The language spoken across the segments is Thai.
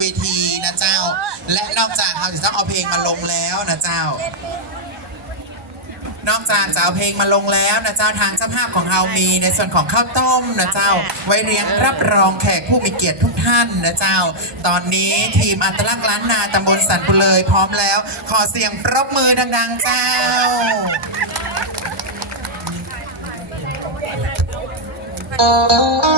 เวทีนะเจ้า และนอกจากเราจะต้องเอาเพลงมาลงแล้วนะเจ้า นอกจากจะเอาเพลงมาลงแล้วนะเจ้าทางเจ้าภาพของเรามีในส่วนของข้าวต้มนะเจ้า ไว้เลี้ยงรับรองแขกผู้มีเกียรติทุกท่านนะเจ้า ตอนนี้ทีมอัตลักษณ์ล้านนาตำบลสันปุเลยพร้อมแล้ว ขอเสียงปรบมือดัง ๆ เจ้าอ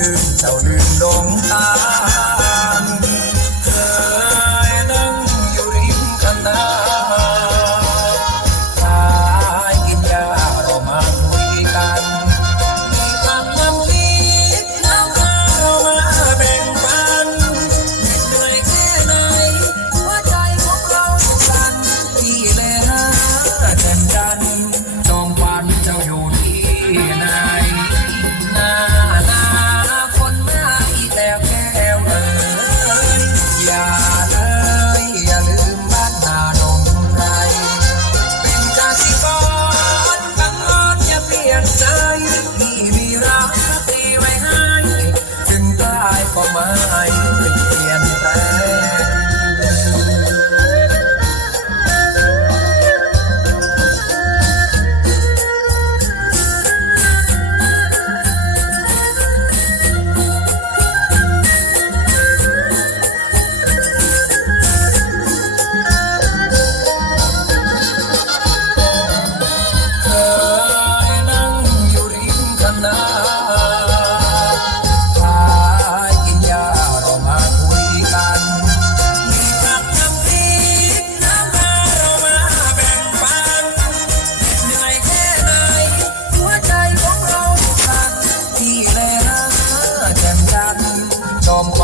คืนเจ้าลืมลงตา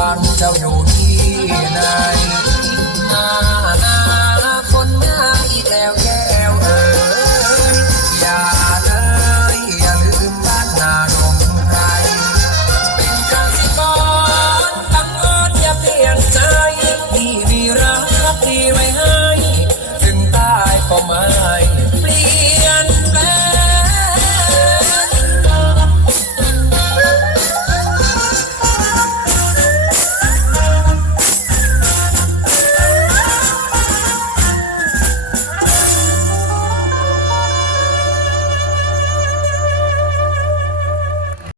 านเจ้าอยู่ที่ไหนนาหน้าฝนมาอีแล้วแวเอ๋ยอย่าเลยอย่าลืมบ้านนาดงไพรเป็นกสิกรบังเอิย่าเยียนใจที่มีรักที่ไว้ห้ ถึงตายก็มา